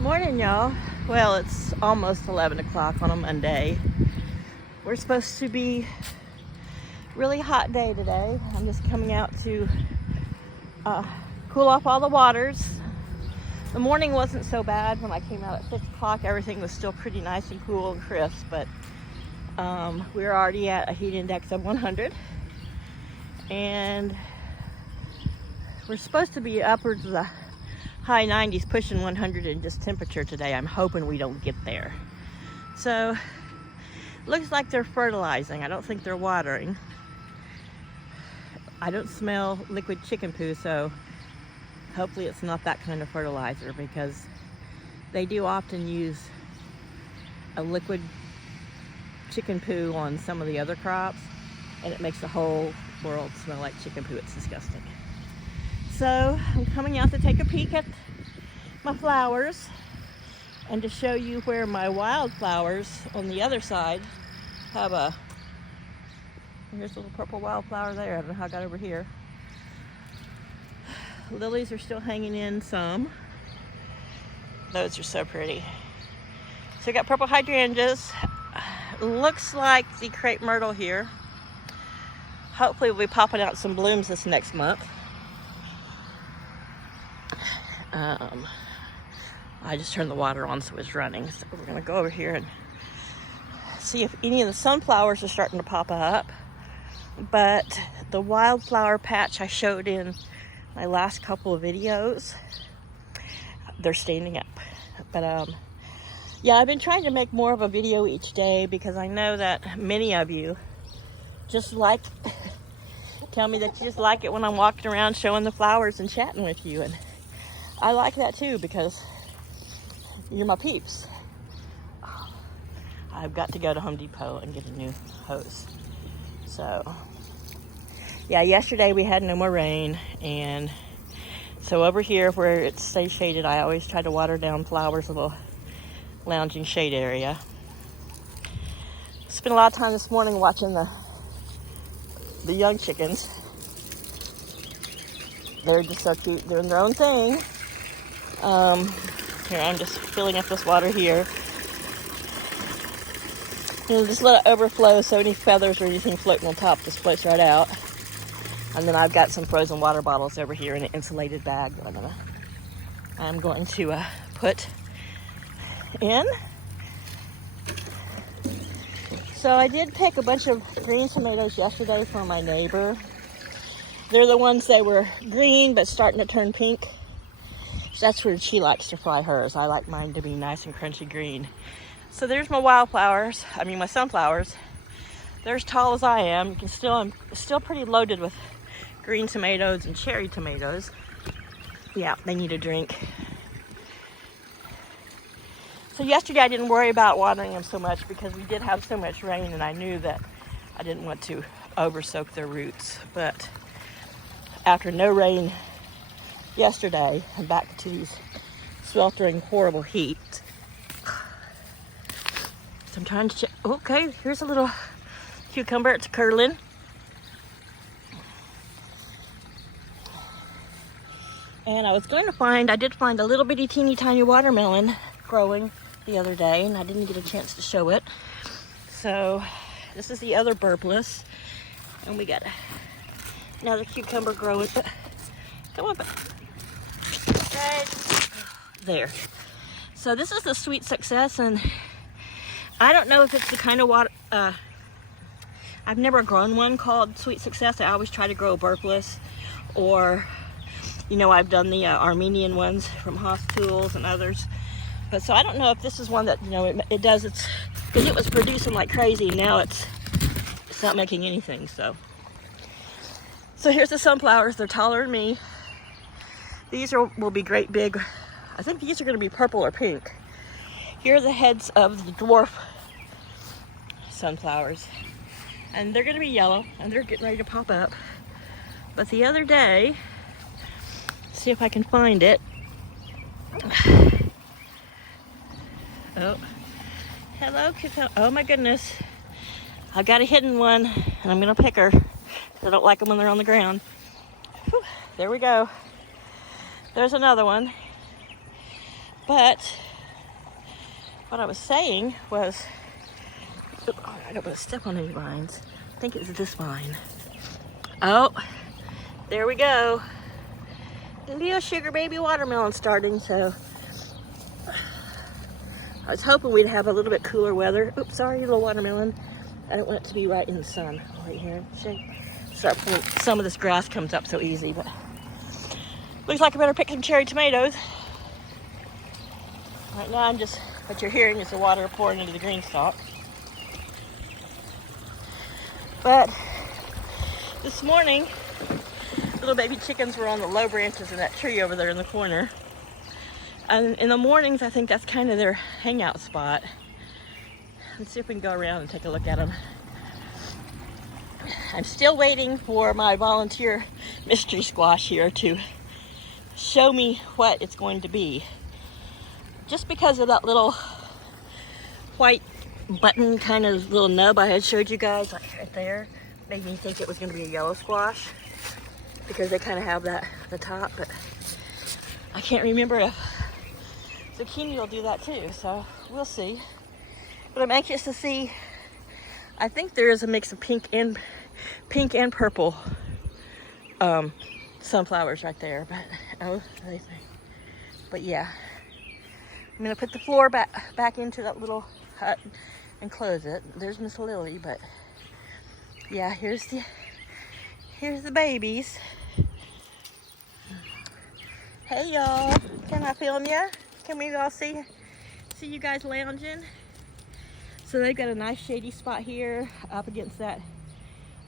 Morning, y'all. Well, it's almost 11 o'clock on a Monday. We're supposed to be really hot day today. I'm just coming out to cool off all the waters. The morning wasn't so bad. When I came out at 6 o'clock, everything was still pretty nice and cool and crisp, but we're already at a heat index of 100. And we're supposed to be upwards of the high 90s, pushing 100 in just temperature today. I'm hoping we don't get there. So, looks like they're fertilizing. I don't think they're watering. I don't smell liquid chicken poo, so hopefully it's not that kind of fertilizer, because they do often use a liquid chicken poo on some of the other crops, and it makes the whole world smell like chicken poo. It's disgusting. So I'm coming out to take a peek at my flowers and to show you where my wildflowers on the other side have here's a little purple wildflower there. I don't know how I got over here. Lilies are still hanging in some. Those are so pretty. So we got purple hydrangeas. Looks like the crepe myrtle here. Hopefully we'll be popping out some blooms this next month. I just turned the water on so it's running. So we're gonna go over here and see if any of the sunflowers are starting to pop up. But the wildflower patch I showed in my last couple of videos, they're standing up. But yeah, I've been trying to make more of a video each day, because I know that many of you just like tell me that you just like it when I'm walking around showing the flowers and chatting with you, and I like that too, because you're my peeps. I've got to go to Home Depot and get a new hose. So, yeah, yesterday we had no more rain, and so over here where it stays shaded, I always try to water down flowers' little lounging shade area. Spent a lot of time this morning watching the young chickens. They're just so cute, doing their own thing. Here, I'm just filling up this water here. Just let it overflow, so any feathers or anything floating on top just floats right out. And then I've got some frozen water bottles over here in an insulated bag that I'm going to put in. So I did pick a bunch of green tomatoes yesterday from my neighbor. They're the ones that were green but starting to turn pink. So that's where she likes to fry hers. I like mine to be nice and crunchy green. So there's my wildflowers. My sunflowers. They're as tall as I am. I'm still pretty loaded with green tomatoes and cherry tomatoes. Yeah, they need a drink. So yesterday I didn't worry about watering them so much, because we did have so much rain, and I knew that I didn't want to over soak their roots. But after no rain yesterday, I'm back to these sweltering, horrible heat. So I'm trying to check. Okay, here's a little cucumber. It's curling. And I did find a little bitty teeny tiny watermelon growing the other day, and I didn't get a chance to show it. So this is the other burpless, and we got another cucumber growing. Come on, right there. So this is the Sweet Success, and I don't know if it's the kind of water. I've never grown one called Sweet Success. I always try to grow a burpless, or I've done the Armenian ones from Haas Tools and others. But so I don't know if this is one that it does. It's because it was producing like crazy. Now it's not making anything. So here's the sunflowers. They're taller than me. These will be great big. I think these are going to be purple or pink. Here are the heads of the dwarf sunflowers, and they're going to be yellow, and they're getting ready to pop up. But the other day, see if I can find it. Oh, hello, cucumber. Oh my goodness. I've got a hidden one, and I'm going to pick her. I don't like them when they're on the ground. Whew, there we go. There's another one. But what I was saying was, oh, I don't want to step on any vines. I think it's this vine. Oh, there we go. A little sugar baby watermelon starting, so I was hoping we'd have a little bit cooler weather. Oops, sorry, little watermelon. I don't want it to be right in the sun. Right here, see? So some of this grass comes up so easy, but looks like I better pick some cherry tomatoes. Right now what you're hearing is the water pouring into the green stalk. But this morning, little baby chickens were on the low branches of that tree over there in the corner. And in the mornings, I think that's kind of their hangout spot. Let's see if we can go around and take a look at them. I'm still waiting for my volunteer mystery squash here to show me what it's going to be. Just because of that little white button kind of little nub I had showed you guys, like right there, made me think it was going to be a yellow squash, because they kind of have that at the top, but I can't remember if zucchini will do that too, so we'll see. But I'm anxious to see. I think there is a mix of pink and purple sunflowers right there, but yeah, I'm gonna put the floor back into that little hut and close it. There's Miss Lily, but yeah, here's the babies. Hey y'all, can I film ya? Can we all see you guys lounging? So they've got a nice shady spot here up against that,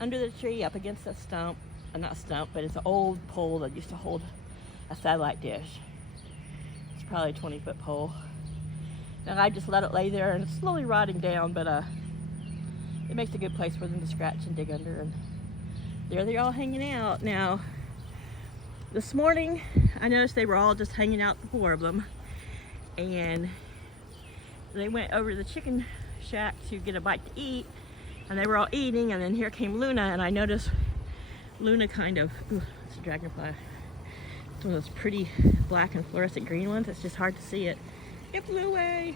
under the tree, up against that stump. Not stump, but it's an old pole that used to hold a satellite dish. It's probably a 20-foot pole. And I just let it lay there, and it's slowly rotting down, but it makes a good place for them to scratch and dig under. And there they're all hanging out. Now, this morning, I noticed they were all just hanging out, the 4 of them, and they went over to the chicken shack to get a bite to eat, and they were all eating, and then here came Luna, and I noticed Luna kind of, ooh, it's a dragonfly. It's one of those pretty black and fluorescent green ones. It's just hard to see it. It flew away.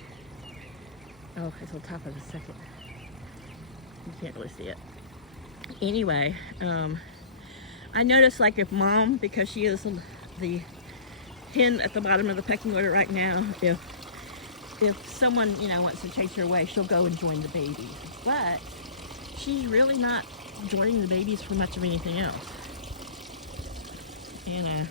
Oh, it's on top of the second. You can't really see it. Anyway, I noticed, like, if Mom, because she is the hen at the bottom of the pecking order right now, if someone, wants to chase her away, she'll go and join the babies. But she's really not joining the babies for much of anything else. And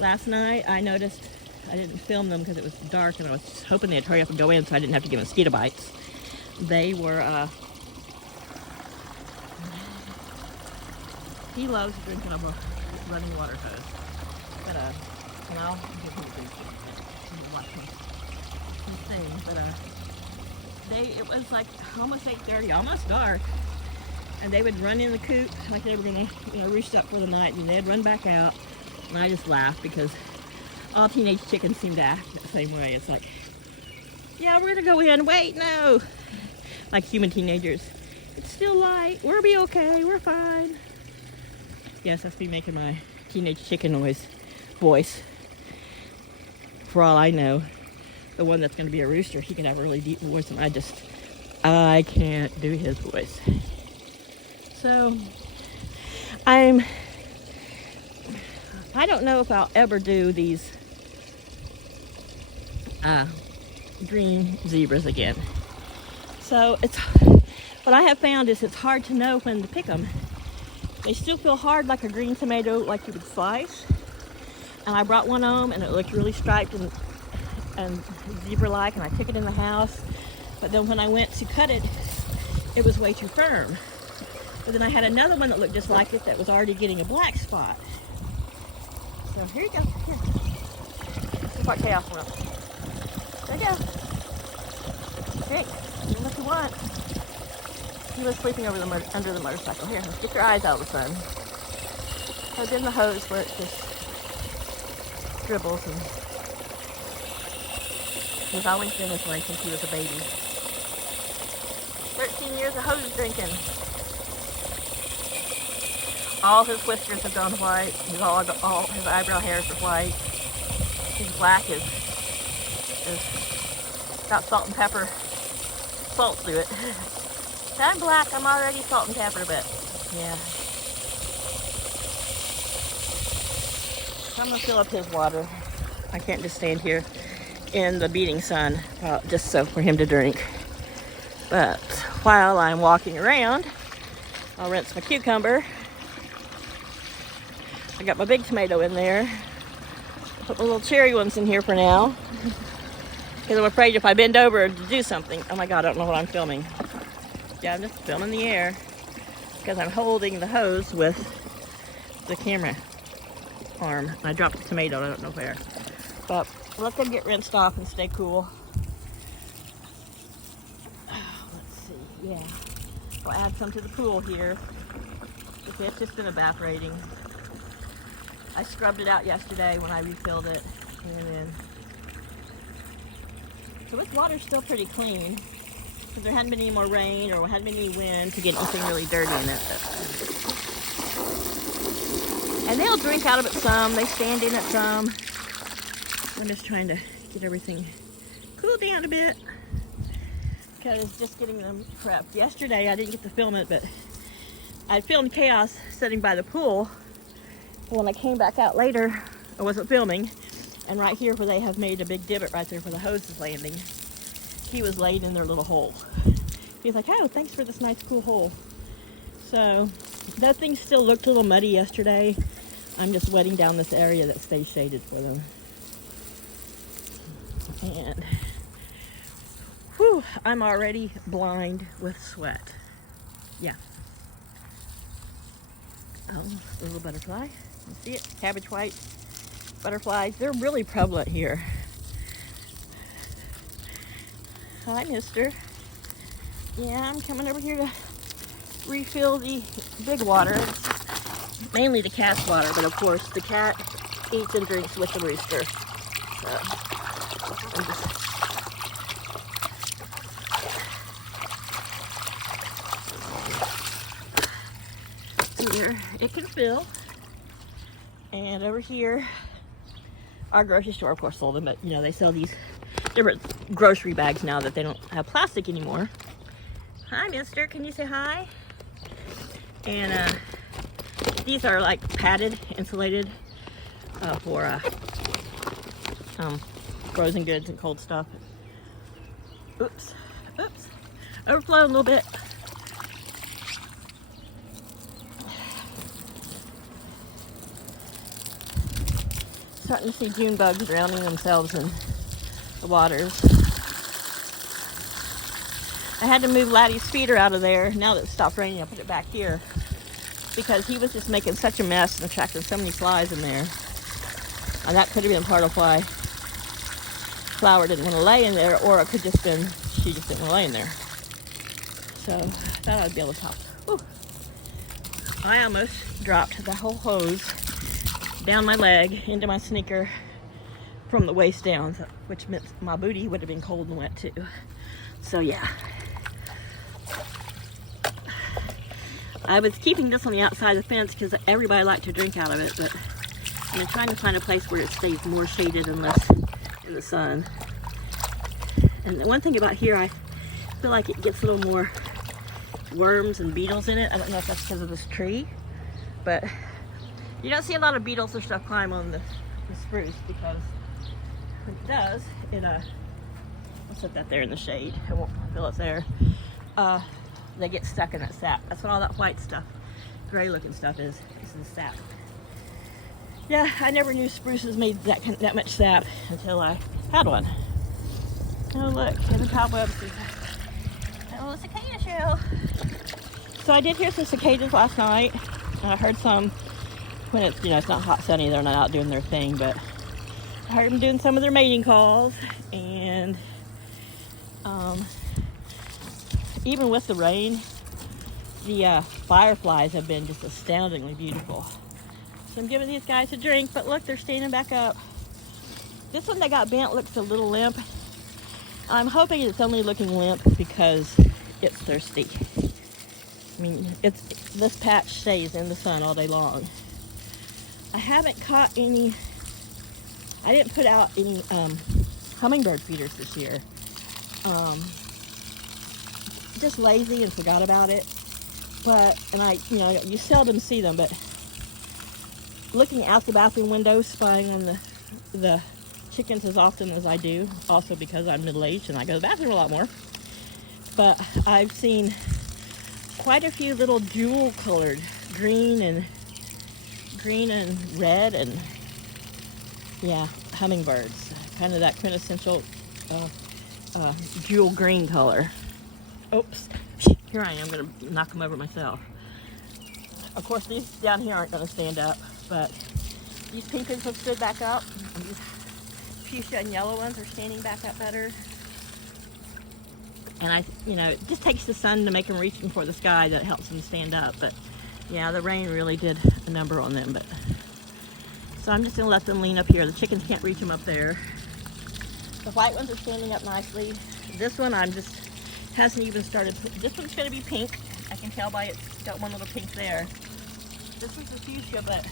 last night I noticed, I didn't film them because it was dark, and I was just hoping they'd hurry up and go in so I didn't have to give mosquito bites. They were, he loves drinking of a running water hose. But, and I'll give him a drink and watch him sing. But, it was like almost 8:30, almost dark. And they would run in the coop like they were gonna, roost up for the night, and they'd run back out. And I just laughed because all teenage chickens seem to act the same way. It's like, yeah, we're gonna go in. Wait, no. Like human teenagers. It's still light. We'll be okay. We're fine. Yes, that's me making my teenage chicken voice. For all I know, the one that's gonna be a rooster, he can have a really deep voice, and I can't do his voice. So, I don't know if I'll ever do these green zebras again. So what I have found is it's hard to know when to pick them. They still feel hard like a green tomato, like you would slice. And I brought one home, and it looked really striped and zebra-like, and I took it in the house. But then when I went to cut it, it was way too firm. But then I had another one that looked just like it that was already getting a black spot. So here you go. Here. This is what chaos wants. There you go. Hey, do what you want. He was sleeping under the motorcycle. Here, let's get your eyes out of the sun. Plug in the hose where it just dribbles, and he's always been this way since he was a baby. 13 years of hose drinking. All his whiskers have gone white. All his eyebrow hairs are white. His black is Got salt and pepper salt to it. I'm black, I'm already salt and pepper, but yeah. I'm gonna fill up his water. I can't just stand here in the beating sun just so for him to drink. But while I'm walking around, I'll rinse my cucumber. I got my big tomato in there. Put my little cherry ones in here for now. Because I'm afraid if I bend over to do something, oh my God, I don't know what I'm filming. Yeah, I'm just filming the air because I'm holding the hose with the camera arm. I dropped the tomato, I don't know where. But let them get rinsed off and stay cool. Let's see, yeah. I'll add some to the pool here. Okay, it's just been evaporating. I scrubbed it out yesterday when I refilled it. And then, so this water's still pretty clean. Because there hadn't been any more rain or hadn't been any wind to get anything really dirty in it. And they'll drink out of it some. They stand in it some. I'm just trying to get everything cooled down a bit. Because just getting them prepped. Yesterday I didn't get to film it, but I filmed chaos sitting by the pool. When I came back out later, I wasn't filming. And right here where they have made a big divot right there where the hose is landing, he was laid in their little hole. He was like, oh, thanks for this nice cool hole. So those things still looked a little muddy yesterday. I'm just wetting down this area that stays shaded for them. And whew, I'm already blind with sweat. Yeah. Oh, a little butterfly. You see it? Cabbage white butterflies. They're really prevalent here. Hi, mister. Yeah, I'm coming over here to refill the big water. It's mainly the cat's water, but of course the cat eats and drinks with the rooster. So I'm just... So there, it can fill. And over here, our grocery store, of course, sold them, but you know, they sell these different grocery bags now that they don't have plastic anymore. Hi, mister, can you say hi? And these are like padded, insulated for frozen goods and cold stuff. Oops, overflowed a little bit. Starting to see June bugs drowning themselves in the waters. I had to move Laddie's feeder out of there. Now that it stopped raining, I put it back here because he was just making such a mess and attracting so many flies in there. And that could have been part of why Flower didn't want to lay in there, or it could just been she just didn't want to lay in there. So I thought I'd be able to talk. Whew. I almost dropped the whole hose down my leg into my sneaker from the waist down, which meant my booty would have been cold and wet too. So yeah, I was keeping this on the outside of the fence because everybody liked to drink out of it, but I'm trying to find a place where it stays more shaded and less in the sun. And the one thing about here, I feel like it gets a little more worms and beetles in it. I don't know if that's because of this tree, but you don't see a lot of beetles or stuff climb on the spruce, because when it does, it I'll set that there in the shade. I won't feel it there. They get stuck in that sap. That's what all that white stuff, gray looking stuff is. This is sap. Yeah, I never knew spruces made that much sap until I had one. Oh look, and the cobwebs. Oh, the cicada show. So I did hear some cicadas last night. I heard some when it's, you know, it's not hot sunny, they're not out doing their thing, but I heard them doing some of their mating calls. And even with the rain, the fireflies have been just astoundingly beautiful. So I'm giving these guys a drink, but look, they're standing back up. This one that got bent looks a little limp. I'm hoping it's only looking limp because it's thirsty. I mean, this patch stays in the sun all day long. I haven't caught any, I didn't put out any hummingbird feeders this year. just lazy and forgot about it. But, and you seldom see them, but looking out the bathroom window, spying on the chickens as often as I do, also because I'm middle-aged and I go to the bathroom a lot more. But I've seen quite a few little jewel-colored green and red and, yeah, hummingbirds. Kind of that quintessential jewel green color. Oops. Here I am going to knock them over myself. Of course, these down here aren't going to stand up, but these pink ones have stood back up. And these fuchsia and yellow ones are standing back up better. And it just takes the sun to make them reaching for the sky that helps them stand up. But yeah, the rain really did a number on them. So I'm just going to let them lean up here. The chickens can't reach them up there. The white ones are standing up nicely. This one hasn't even started. This one's going to be pink. I can tell by it's got one little pink there. This one's a fuchsia, but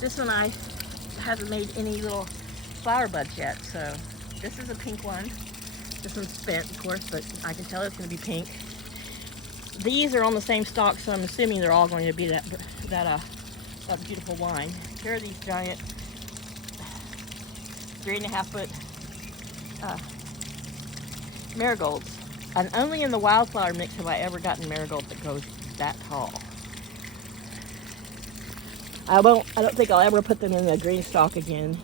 this one I haven't made any little flower buds yet. So this is a pink one. This one's spent, of course, but I can tell it's going to be pink. These are on the same stalk, so I'm assuming they're all going to be that beautiful wine. Here are these giant 3.5 foot marigolds. And only in the wildflower mix have I ever gotten marigold that goes that tall. I don't think I'll ever put them in the green stalk again.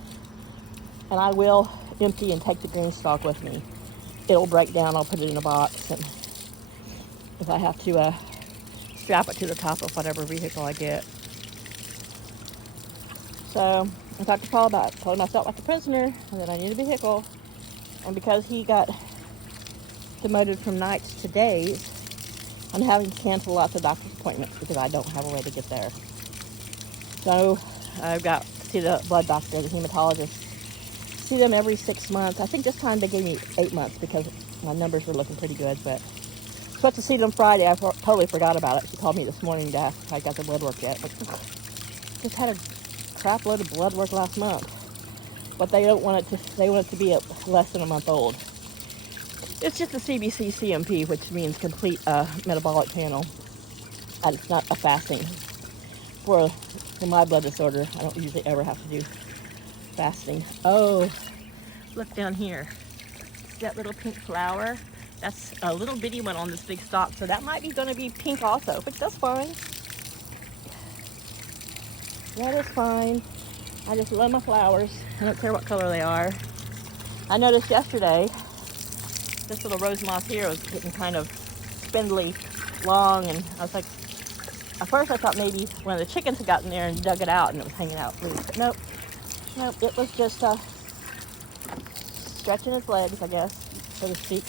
And I will empty and take the green stalk with me. It'll break down, I'll put it in a box, and if I have to strap it to the top of whatever vehicle I get. So I talked to Paul about it. Told him I felt like a prisoner and that I need a vehicle. And because he got demoted from nights to days, I'm having to cancel lots of doctor's appointments because I don't have a way to get there. So I've got to see the blood doctor, the hematologist. See them every 6 months. I think this time they gave me 8 months because my numbers were looking pretty good. But I'm supposed to see them Friday. I totally forgot about it. She called me this morning to ask if I got the blood work yet. Just had a crap load of blood work last month. But they don't want it to. They want it to be less than a month old. It's just a CBC CMP, which means complete metabolic panel. And it's not a fasting. For my blood disorder, I don't usually ever have to do fasting. Oh, look down here. See that little pink flower? That's a little bitty one on this big stalk, so that might be going to be pink also, but that's fine. That is fine. I just love my flowers. I don't care what color they are. I noticed yesterday this little rose moss here was getting kind of spindly, long, and I was like, at first I thought maybe one of the chickens had gotten there and dug it out and it was hanging out loose, but nope, it was just stretching its legs, I guess, so to speak.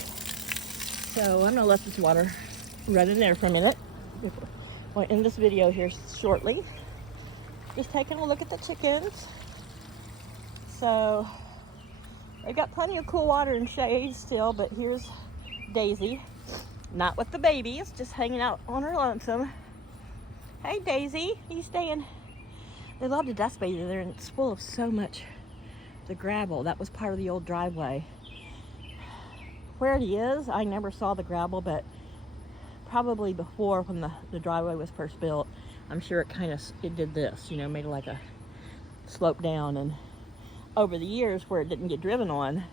So I'm gonna let this water run in there for a minute. I'll end this video here shortly. Just taking a look at the chickens. So they've got plenty of cool water and shade still, but here's Daisy, not with the babies, just hanging out on her lonesome. Hey Daisy, you staying? They love to dust bathe there, and it's full of so much the gravel. That was part of the old driveway. Where it is, I never saw the gravel, but probably before when the driveway was first built, I'm sure it did this, made like a slope down, and over the years where it didn't get driven on,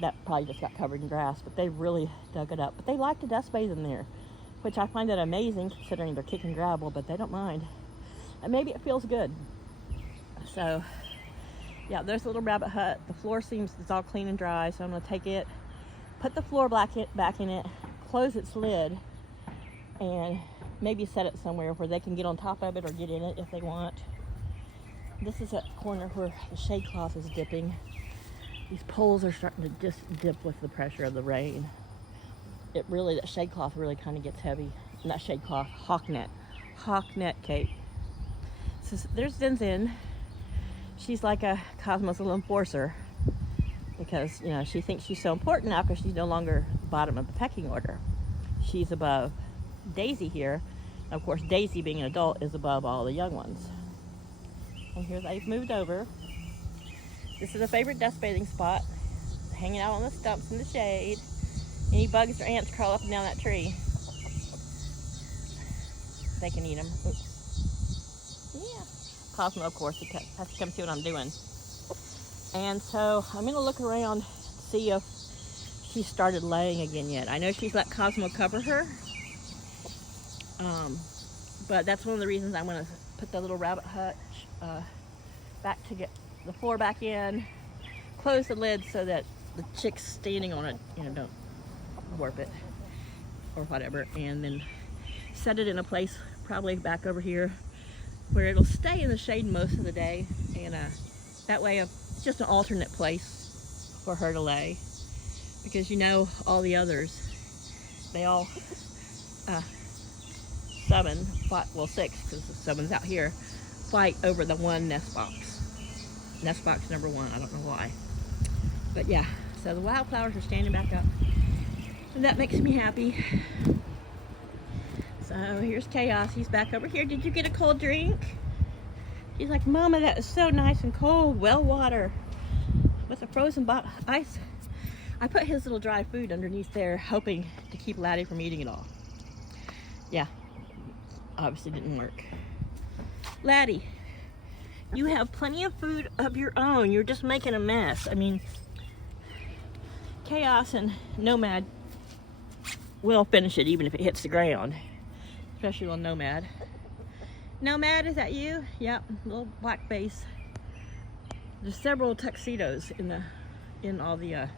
that probably just got covered in grass, but they really dug it up. But they like to dust bathe in there, which I find that amazing considering they're kicking gravel, but they don't mind. And maybe it feels good. So, yeah, there's a little rabbit hut. The floor seems it's all clean and dry, so I'm gonna take it, put the floor back in it, close its lid, and maybe set it somewhere where they can get on top of it or get in it if they want. This is a corner where the shade cloth is dipping. These poles are starting to just dip with the pressure of the rain. That shade cloth really kind of gets heavy. Not shade cloth, hawk net cape. So there's Zinzin. She's like a cosmos little enforcer because, she thinks she's so important now because she's no longer bottom of the pecking order. She's above Daisy here. Of course, Daisy, being an adult, is above all the young ones. And here they've moved over. This is a favorite dust bathing spot. hanging out on the stumps in the shade. Any bugs or ants crawl up and down that tree, they can eat them. Oops. Yeah. Cosmo, of course, has to come see what I'm doing. And so I'm going to look around, see if she started laying again yet. I know she's let Cosmo cover her. But that's one of the reasons I'm going to put the little rabbit hutch back to get the floor back in, close the lid so that the chicks standing on it, don't warp it or whatever, and then set it in a place probably back over here where it'll stay in the shade most of the day, and that way it's just an alternate place for her to lay, because all the others, they all 7 fight, well 6, because 7's out here, fight over the one nest box number 1. I don't know why, but yeah. So the wildflowers are standing back up, and that makes me happy. So here's Chaos. He's back over here. Did you get a cold drink? He's like, Mama, that is so nice and cold. Well water with a frozen ice. I put his little dry food underneath there, hoping to keep Laddie from eating it all. Yeah, obviously didn't work. Laddie, you have plenty of food of your own. You're just making a mess. I mean, Chaos and Nomad will finish it even if it hits the ground, especially on Nomad. Nomad, is that you? Yep, little black face. There's several tuxedos in all the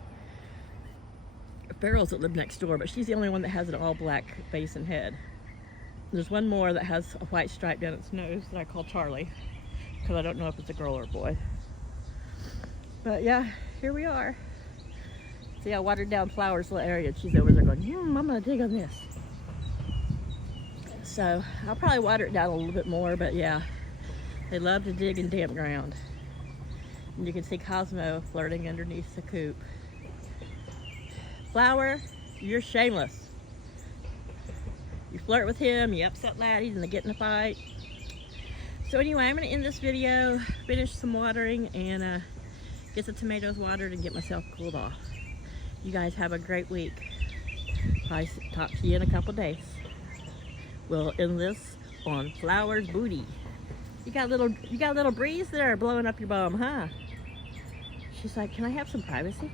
barrels that live next door, but she's the only one that has an all black face and head. There's one more that has a white stripe down its nose that I call Charlie, because I don't know if it's a girl or a boy. But yeah, here we are. See, I watered down Flowers' little area, and she's over there going, I'm gonna dig on this. So I'll probably water it down a little bit more, but yeah, they love to dig in damp ground. And you can see Cosmo flirting underneath the coop. Flower, you're shameless. You flirt with him, you upset Laddie, and they get in a fight. So anyway, I'm gonna end this video, finish some watering, and get the tomatoes watered and get myself cooled off. You guys have a great week. I'll talk to you in a couple days. We'll end this on Flowers' booty. You got a little breeze there blowing up your bum, huh? She's like, can I have some privacy?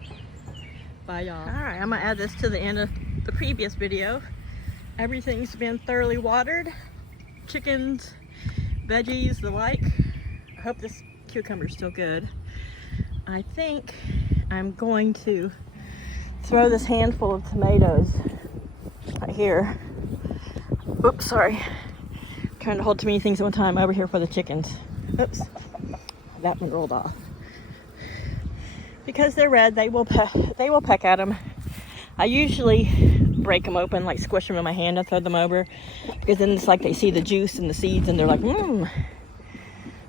Bye, y'all. All right, I'm gonna add this to the end of the previous video. Everything's been thoroughly watered. Chickens, veggies, the like. I hope this cucumber's still good. I think I'm going to throw this handful of tomatoes right here. Oops, sorry. I'm trying to hold too many things at one time over here for the chickens. Oops, that one rolled off. Because they're red, they will peck at them. I usually break them open, like squish them in my hand and throw them over, because then it's like they see the juice and the seeds and they're like, mmm.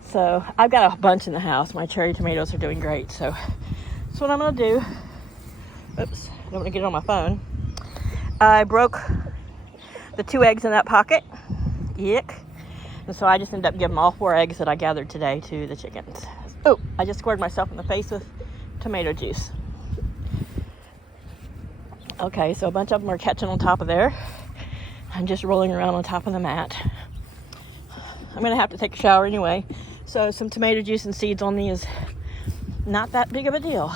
So I've got a bunch in the house. My cherry tomatoes are doing great, so that's what I'm gonna do. Oops, I don't want to get it on my phone. I broke the 2 eggs in that pocket. Yuck. And so I just ended up giving all 4 eggs that I gathered today to the chickens. Oh, I just squared myself in the face with tomato juice. Okay, so a bunch of them are catching on top of there. I'm just rolling around on top of the mat. I'm gonna have to take a shower anyway, so some tomato juice and seeds on me is not that big of a deal.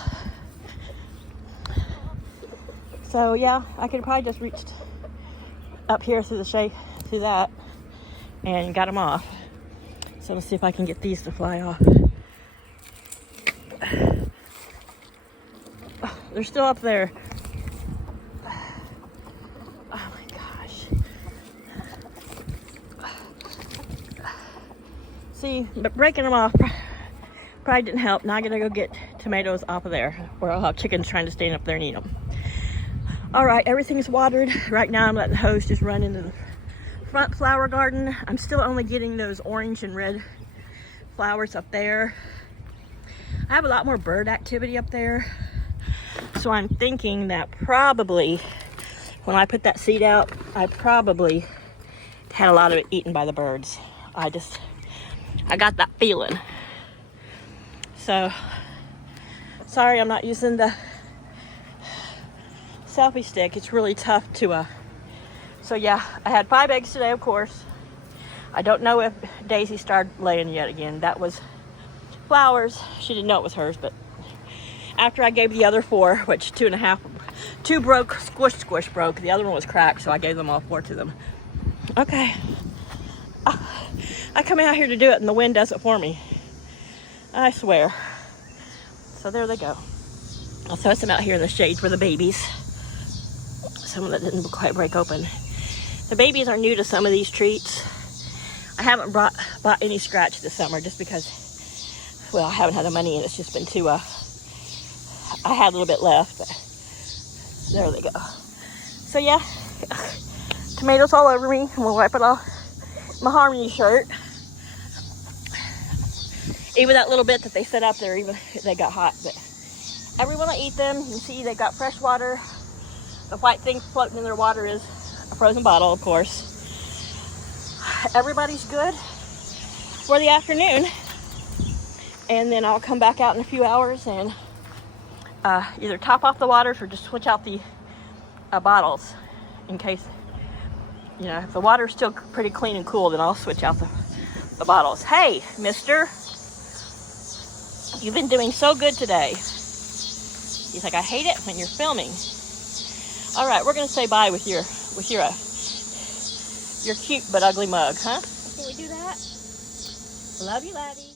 So yeah, I could probably just reach up here through the shade, through that, and got them off. So let's see if I can get these to fly off. Oh, they're still up there. Oh my gosh. See, but breaking them off probably didn't help. Now I gotta go get tomatoes off of there, or I'll have chickens trying to stand up there and eat them. All right, everything's watered. Right now I'm letting the hose just run into the front flower garden. I'm still only getting those orange and red flowers up there. I have a lot more bird activity up there. So I'm thinking that probably when I put that seed out, I probably had a lot of it eaten by the birds. I got that feeling. So, sorry I'm not using the selfie stick, it's really tough to, so yeah, I had 5 eggs today, of course. I don't know if Daisy started laying yet again. That was Flowers. She didn't know it was hers, but after I gave the other 4, which 2 broke, squish broke. The other one was cracked, so I gave them all 4 to them. Okay. I come out here to do it, and the wind does it for me. I swear. So there they go. I'll throw some out here in the shade for the babies. Some that didn't quite break open. The babies are new to some of these treats. I haven't bought any scratch this summer just because, well, I haven't had the money and it's just been too, I had a little bit left, but there they go. So yeah, tomatoes all over me. I'm gonna wipe it off my Harmony shirt. Even that little bit that they set up there, even they got hot, but everyone will eat them. You can see they got fresh water. The white thing floating in their water is a frozen bottle, of course. Everybody's good for the afternoon. And then I'll come back out in a few hours and either top off the waters or just switch out the bottles in case, you know, if the water's still pretty clean and cool, then I'll switch out the bottles. Hey, mister, you've been doing so good today. He's like, I hate it when you're filming. All right, we're gonna say bye with your cute but ugly mug, huh? Can we do that? Love you, laddie.